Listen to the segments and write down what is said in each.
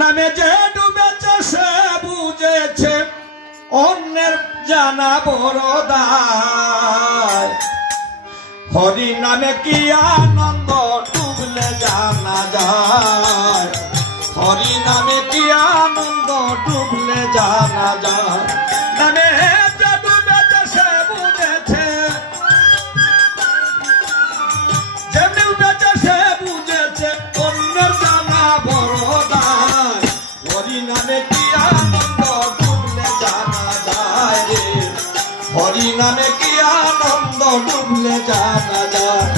নামে যে ডুবেছে সে বুঝেছে অন্যের জানা বড় দায়। হরি নামে কি আনন্দ ডুবলে জানা যায়, হরি নামে কি আনন্দ ডুবলে জানা যায়। নামে যে ডুবেছে সে বুঝেছে, যে ডুবেছে সে বুঝেছে অন্যের জানা বড় দায়। হরি নামে কি আনন্দ ডুবলে জানা যায় রে, হরি নামে কি আনন্দ ডুবলে জানা যায়।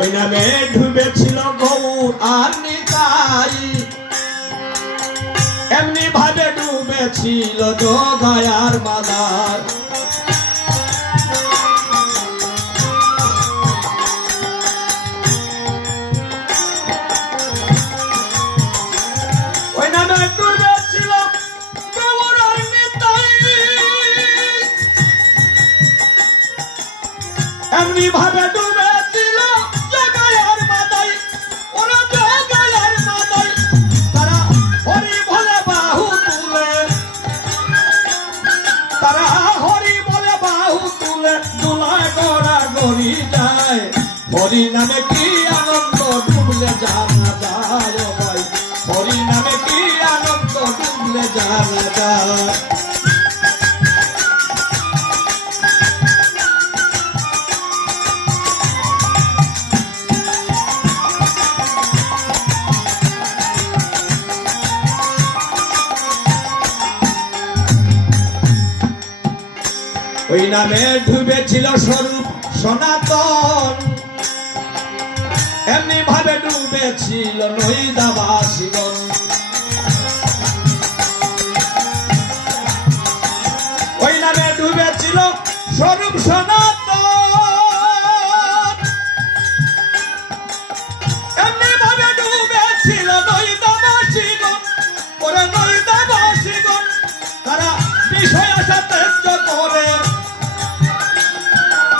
ওই নামে ডুবেছিল গৌর আর নিতাই, এমনি ভাবে ডুবেছিল জগাই আর মাদার। ওই নামে ডুবেছিল গৌর আর নিতাই, এমনি ভাবে ডুবেছিল জগাই আর মাদাই। ওরা জগাই আর মাদাই তারা হরি বলে বাহু তুলে, তারা হরি বলে বাহু তুলে দুলায় গড়া গড়ি যায়। হরি নামে কি আনন্দ ডুবলে জানা যায় ও ভাই, হরি নামে কি আনন্দ ডুবলে জানা যায়। ওই নামে ডুবেছিল স্বরূপ সনাতন, এমনি ভাবে ডুবেছিল নৈদাবাসীগণ। ওই নামে ডুবেছিল স্বরূপ সনাতন, এমনি ভাবে ডুবেছিল নৈদাবাসীগণ। ওরে নৈদাবাসীগণ তারা বিষয় আশা ত্যায্য করে,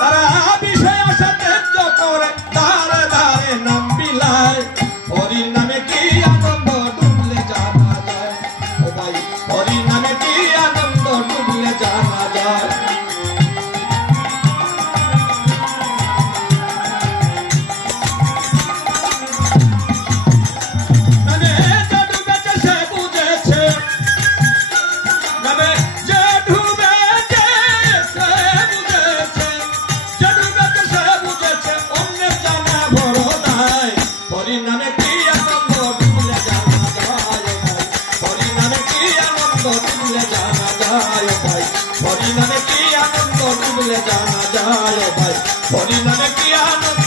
তারা বিষয় আশা ত্যায্য করে দাঁড়ে দাঁড়ে নাম বিলায়। হরি নামে কি আনন্দ ডুবলে জানা যায় ও ভাই, হরি নামে কি আনন্দ ডুবলে জানা যায়। নামে যে ডুবেছে সে বুঝেছে, নামে যে ডুবেছে সে বুঝেছে, যে ডুবেছে সে বুঝেছে অন্যের জানা বড় দায়। হরি নামে কি আনন্দ ডুবলে জানা যায় ভাই, হরি নামে কি আনন্দ ডুবলে জানা যায় ভাই, হরি নামে কি আনন্দ ডুবলে জানা যায় ভাই, হরি নামে কি আনন্দ